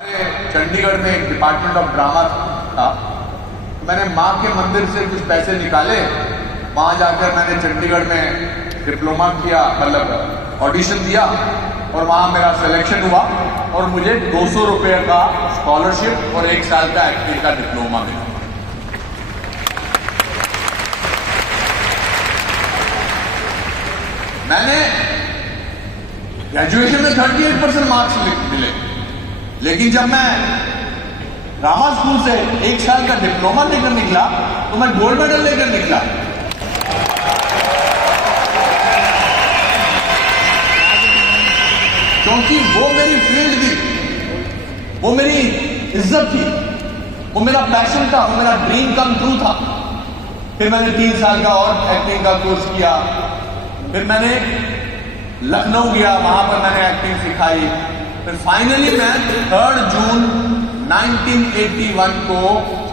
चंडीगढ़ में एक department of drama था। मैंने माँ के मंदिर से कुछ पैसे निकाले, वहाँ जाकर मैंने चंडीगढ़ में डिप्लोमा किया, मतलब ऑडिशन दिया और वहाँ मेरा सिलेक्शन हुआ और मुझे 200 रुपये का स्कॉलरशिप और 1 साल का एक्टिंग का डिप्लोमा मिला। मैंने ग्रेजुएशन में 38% मार्क्स मिले, लेकिन जब मैं ड्रामा स्कूल से 1 साल का डिप्लोमा लेकर निकला तो मैं गोल्ड मेडल लेकर निकला। क्योंकि वो मेरी फील्ड थी, वो मेरी इज्जत थी, वो मेरा पैशन था, वो मेरा ड्रीम कम ट्रू था। फिर मैंने 3 साल का और एक्टिंग का कोर्स किया, फिर मैंने लखनऊ गया, वहां पर मैंने एक्टिंग सिखाई। फिर फाइनली मैं 3 जून 1981 को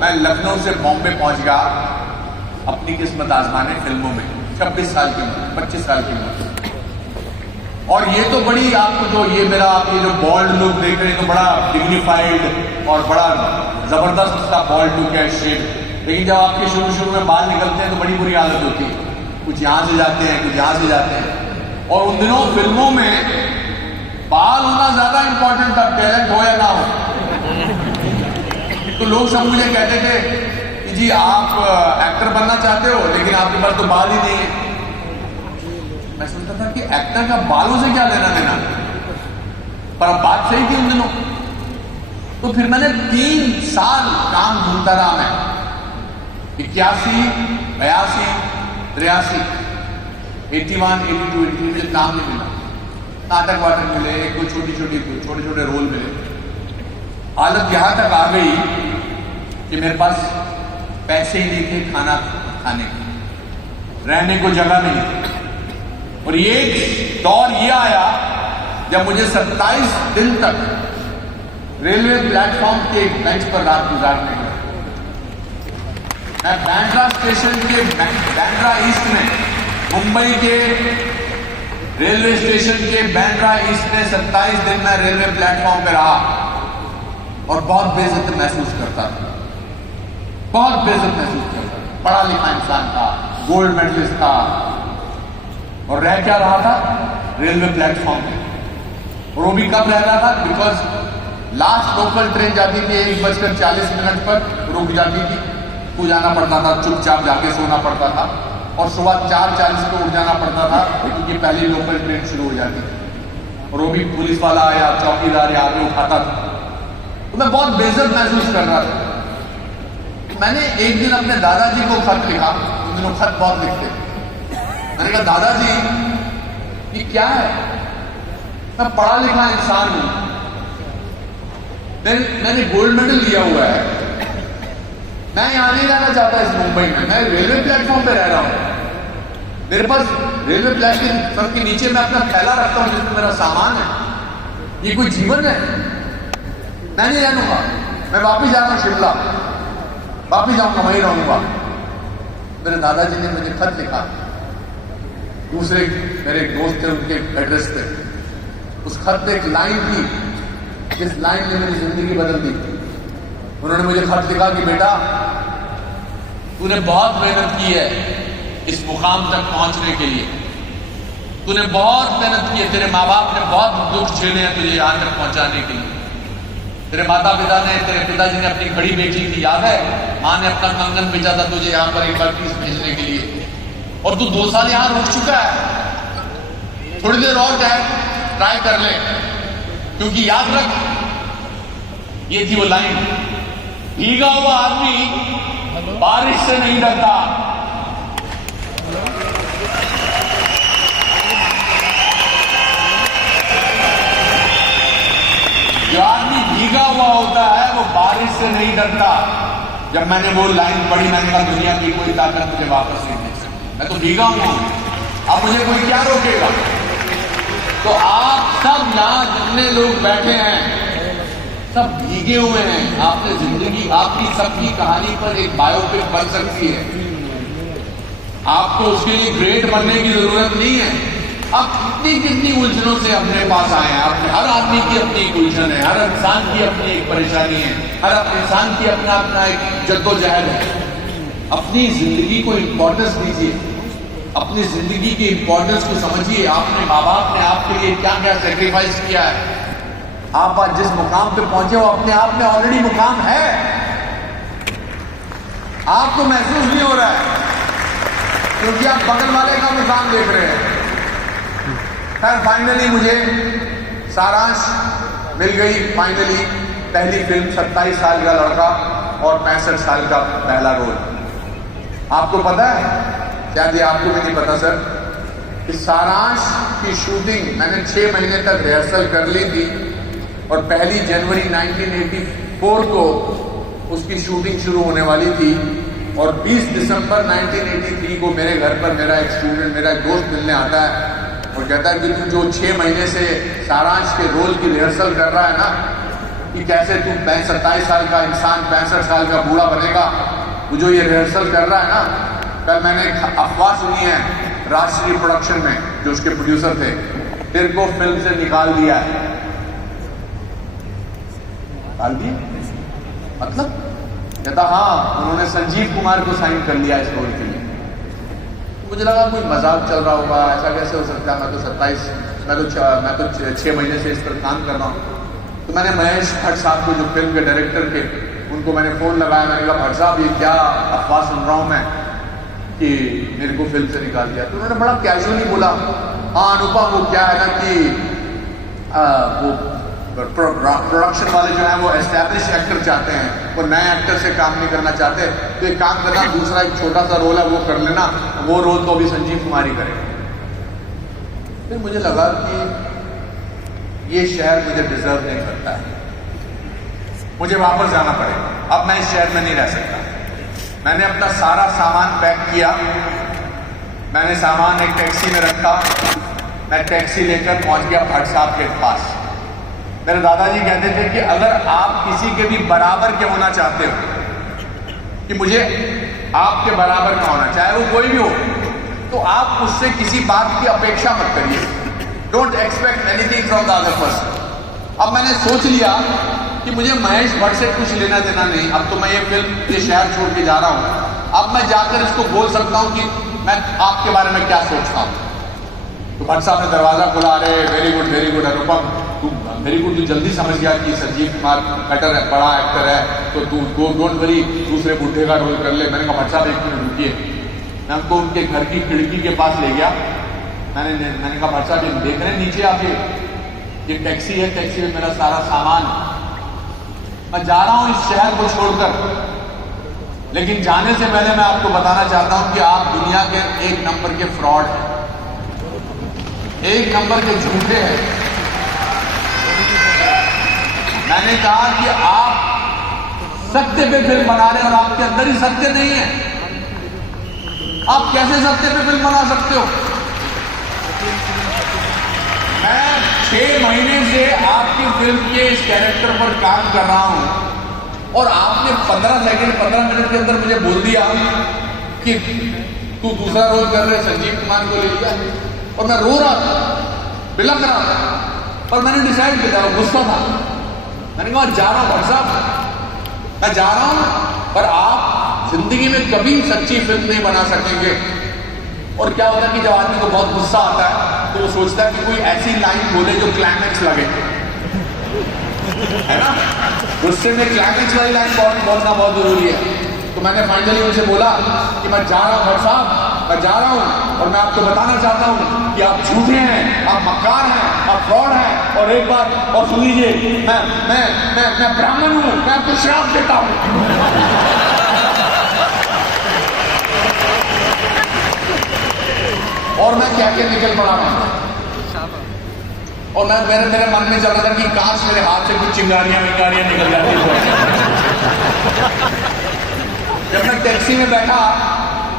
मैं लखनऊ से बॉम्बे पहुंच गया अपनी किस्मत आजमाने फिल्मों में। 26 साल की उम्र, 25 साल की उम्र। और ये तो बड़ी, आपको जो ये मेरा आप ये जो बॉल्ड लुक देख रहे हैं तो बड़ा डिग्निफाइड और बड़ा जबरदस्त सा बॉल्ड लुक है, शेप। लेकिन जब आपके शुरू में बाल निकलते हैं तो बड़ी बुरी हालत होती है, कुछ यहां से जाते हैं, कुछ यहां से जाते हैं। और उन दिनों फिल्मों में बाल होना ज्यादा इंपॉर्टेंट था, टैलेंट हो या ना हो। तो लोग सब मुझे कहते थे कि जी आप एक्टर बनना चाहते हो लेकिन आपके पास तो बाल ही नहीं है। मैं सोचता था कि एक्टर का बालों से क्या लेना देना, पर अब बात सही थी उन दिनों। तो फिर मैंने 3 साल काम ढूंढता रहा मैं, 81, 82, 83, 81, 82, 83 मुझे काम नहीं मिला। नाटक वाटक मिले, कोई छोटे छोटे रोल मिले। हालत यहां तक आ गई कि मेरे पास पैसे ही नहीं थे खाना खाने के, रहने को जगह नहीं थी। और ये दौर ये आया जब मुझे 27 दिन तक रेलवे प्लेटफॉर्म के बेंच पर रात गुजारने का। मैं बैंड्रा स्टेशन के बैंड्रा ईस्ट में, मुंबई के रेलवे स्टेशन के बैंड्रा ईस्ट में 27 दिन मैं रेलवे प्लेटफॉर्म पे रहा और बहुत बेइज्जत महसूस करता था, बहुत बेइज्जत महसूस करता था। पढ़ा लिखा इंसान था, गोल्ड मेडलिस्ट था, और रह क्या रहा था? रेलवे प्लेटफॉर्म पे। और वो भी कब रह रहा था? बिकॉज लास्ट लोकल ट्रेन जाती थी 1:40 पर, रुक जाती थी, को जाना पड़ता था, चुपचाप जाके सोना पड़ता था। और सुबह 4:40 को उठ जाना पड़ता था क्योंकि पहली लोकल ट्रेन शुरू हो जाती थी। और वो भी पुलिस वाला या चौकीदार या आगे उठाता था। तो मैं बहुत बेइज्जत महसूस कर रहा था। मैंने एक दिन अपने दादाजी को खत लिखा, उन दिनों खत बहुत लिखते। मैंने कहा दादाजी ये क्या है, मैं पढ़ा लिखा इंसान हूं, मैंने गोल्ड मेडल लिया हुआ है, मैं यहां नहीं रहना चाहता इस मुंबई में, मैं रेलवे प्लेटफॉर्म पे रह रहा हूं। मेरे पास रेलवे प्लेटफॉर्म के नीचे मैं अपना थैला रखता हूं जिसमें मेरा सामान है। ये कोई जीवन है? मैं नहीं रहूंगा, मैं वापिस जा रहा हूं शिमला, वापिस जाऊंगा, वहीं रहूंगा। मेरे दादाजी ने मुझे खत लिखा, दूसरे मेरे एक दोस्त थे उनके एड्रेस पे। उस खत पे एक लाइन थी जिस लाइन ने मेरी जिंदगी बदल दी। उन्होंने मुझे खत लिखा कि बेटा तूने बहुत मेहनत की है इस मुकाम तक पहुंचने के लिए, तूने बहुत मेहनत की है, तेरे माँ बाप ने बहुत दुख झेले हैं तुझे यहां तक पहुंचाने के लिए। तेरे माता पिता ने, तेरे पिताजी ने अपनी खड़ी बेची थी, याद है? माँ ने अपना कंगन बेचा था तुझे यहाँ पर एक बार फीस भेजने के लिए। और तू 2 साल यहां रुक चुका है, थोड़ी देर और ट्राई कर ले, क्योंकि याद रख, ये थी वो लाइन, भीगा हुआ आदमी बारिश से नहीं डरता। जो आदमी भीगा हुआ होता है वो बारिश से नहीं डरता। जब मैंने वो लाइन पढ़ी, मैंने कहा दुनिया की कोई ताकत मुझे वापस नहीं दे सकती, मैं तो भीगा हूं, अब मुझे कोई क्या रोकेगा? तो आप सब यहां जितने लोग बैठे हैं सब भीगे हुए हैं। आपने जिंदगी, आपकी सबकी कहानी पर एक बायोपिक बन सकती है। आपको उसके लिए ग्रेट बनने की जरूरत नहीं है। आप कितनी कितनी उलझनों से अपने पास आए हैं। अपने हर आदमी की अपनी एक उलझन है, हर इंसान की अपनी एक परेशानी है, हर इंसान की अपना अपना एक जद्दोजहद है। अपनी जिंदगी को इंपॉर्टेंस दीजिए, अपनी जिंदगी की इंपॉर्टेंस को समझिए। आपने माँ बाप ने आपके लिए क्या क्या सेक्रीफाइस किया है। आप आज जिस मुकाम पे पहुंचे हो अपने आप में ऑलरेडी मुकाम है, आपको महसूस नहीं हो रहा है क्योंकि आप बगल वाले का मुकाम देख रहे हैं। खैर फाइनली मुझे सारांश मिल गई। फाइनली पहली फिल्म 27 साल का लड़का और 65 साल का पहला रोल। आपको पता है, शायद ये आपको भी नहीं पता सर, कि सारांश की शूटिंग मैंने 6 महीने तक रिहर्सल कर ली थी और 1 जनवरी 1984 को उसकी शूटिंग शुरू होने वाली थी और 20 दिसंबर 1983 को मेरे घर पर मेरा एक स्टूडेंट, मेरा एक दोस्त मिलने आता है और कहता है कि तू जो 6 महीने से सारांश के रोल की रिहर्सल कर रहा है ना, कि कैसे तू 27 साल का इंसान 65 साल का बूढ़ा बनेगा, वो जो ये रिहर्सल कर रहा है ना। कल मैंने एक अफवाह सुनी है राष्ट्रीय प्रोडक्शन में, जो उसके प्रोड्यूसर थे, तेरे को फिल्म से निकाल दिया है। निकाल दिया मतलब? कहता हाँ, उन्होंने संजीव कुमार को साइन कर लिया इस रोल के लिए। मुझे लगा कोई मजाक चल रहा होगा, ऐसा कैसे हो सकता है, मैं तो 6 महीने से इस पर काम कर रहा हूँ। तो मैंने महेश भट्ट साहब को, जो फिल्म के डायरेक्टर थे, उनको मैंने फोन लगाया। मैंने कहा भट्ट साहब ये क्या अफवाह सुन रहा हूँ मैं कि मेरे को फिल्म से निकाल दिया। तो उन्होंने बड़ा कैजुअली बोला, हाँ अनुपम वो क्या है ना कि वो प्रोडक्शन वाले जो है वो एस्टैब्लिश एक्टर चाहते हैं, वो नए एक्टर से काम नहीं करना चाहते। तो एक काम करना, दूसरा एक छोटा सा रोल है वो कर लेना, वो रोल तो अभी संजीव कुमार ही करेगा। फिर मुझे लगा कि ये शहर मुझे डिजर्व नहीं करता है, मुझे वापस जाना पड़ेगा। अब मैं इस शहर में नहीं रह सकता। मैंने अपना सारा सामान पैक किया, मैंने सामान एक टैक्सी में रखा, मैं टैक्सी लेकर पहुंच गया भट्ट साहब के पास। मेरे दादाजी कहते थे कि अगर आप किसी के भी बराबर के होना चाहते हो, कि मुझे आपके बराबर का होना, चाहे वो कोई भी हो, तो आप उससे किसी बात की अपेक्षा मत करिए। Don't expect anything from the other person. अब मैंने सोच लिया कि मुझे महेश भट्ट से कुछ लेना देना नहीं। अब तो मैं ये फिल्म, ये शहर छोड़ के जा रहा हूँ। अब मैं जाकर इसको बोल सकता हूँ कि मैं आपके बारे में क्या सोचता हूँ। तो भट्ट साहब ने दरवाजा खोला, अरे वेरी गुड अनुपम, तू वेरी गुड, तू जल्दी समझ गया कि संजीव कुमार बेटर है, बड़ा एक्टर है, तो तू डोंट वरी, दूसरे बूढ़े का रोल कर ले। मैंने कहा भट्ट साहब एक मिनट रुकिए। मैं उनको उनके घर की खिड़की के पास ले गया। मैंने कहा भट्ट साहब ये देख रहे हैं नीचे आप, ये टैक्सी है, टैक्सी में मेरा सारा सामान, मैं जा रहा हूं इस शहर को छोड़कर। लेकिन जाने से पहले मैं आपको बताना चाहता हूं कि आप दुनिया के 1 नंबर के फ्रॉड हैं, 1 नंबर के झूठे हैं। मैंने कहा कि आप सत्य पे फिल्म बना रहे हैं और आपके अंदर ही सत्य नहीं है। आप कैसे सत्य पे फिल्म बना सकते हो? मैं 6 महीने से आपकी फिल्म के इस कैरेक्टर पर काम कर रहा हूं और आपने 15 मिनट के अंदर मुझे बोल दिया कि तू दूसरा रोल कर रहे, संजीव कुमार को ले लिया। और मैं रो रहा था, बिलख रहा था, पर मैंने डिसाइड किया, गुस्सा था। मैंने कहा जा रहा हूं भट्ट साहब, मैं जा रहा हूं, पर आप जिंदगी में कभी सच्ची फिल्म नहीं बना सकेंगे। और क्या होता है कि जब आदमी को बहुत गुस्सा आता है तो वो सोचता है कि कोई ऐसी लाइन बोले जो क्लाइमेक्स लगे, है ना? गुस्से में क्लाइमेक्स वाली लाइन बोलना बहुत जरूरी है। तो मैंने फाइनली उनसे बोला कि मैं जा रहा हूं भट्ट साहब, मैं जा रहा हूं और मैं आपको बताना चाहता हूं कि आप झूठे हैं, आप मक्कार हैं, आप फ्रॉड हैं। और एक बात और सुन लीजिए, मैं ब्राह्मण हूं, मैं आपको श्राप देता हूं। और मैं क्या क्या निकल पड़ा मैं, और मैं मेरे मन में चल रहा था कि काश मेरे हाथ से कुछ चिंगारियां निकल जाती। जब मैं टैक्सी में बैठा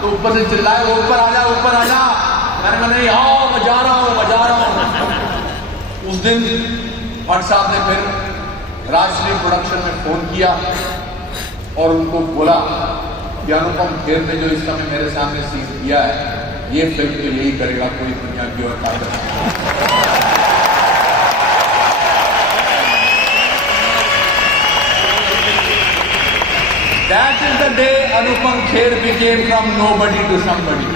तो ऊपर से चिल्लाए, ऊपर आ जा, ऊपर आ जा। मैंने कहा नहीं, आओ, मैं जा रहा हूं। उस दिन भट्ट साहब ने फिर राष्ट्रीय प्रोडक्शन में फोन किया और उनको बोला कि अनुपम खेर ने जो इस समय मेरे सामने सीन किया है ये फिल्म तो यही करेगा, कोई दुनिया की और ताकत। That is the day Anupam Kher became from nobody to somebody.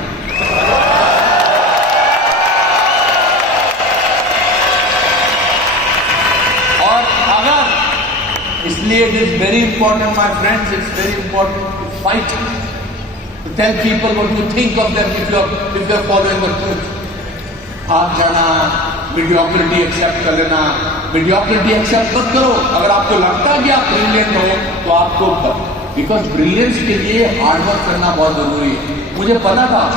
और अगर इसलिए it is very important, my friends, it's very important to fight, to tell people what you think of them if you are following the truth. आप जाना, mediocrity accept कर लेना, mediocrity accept मत करो। अगर आपको लगता है कि आप ब्रिलियंट हो तो आपको, बिकॉज ब्रिलियंस के लिए हार्डवर्क करना बहुत जरूरी है। मुझे पता था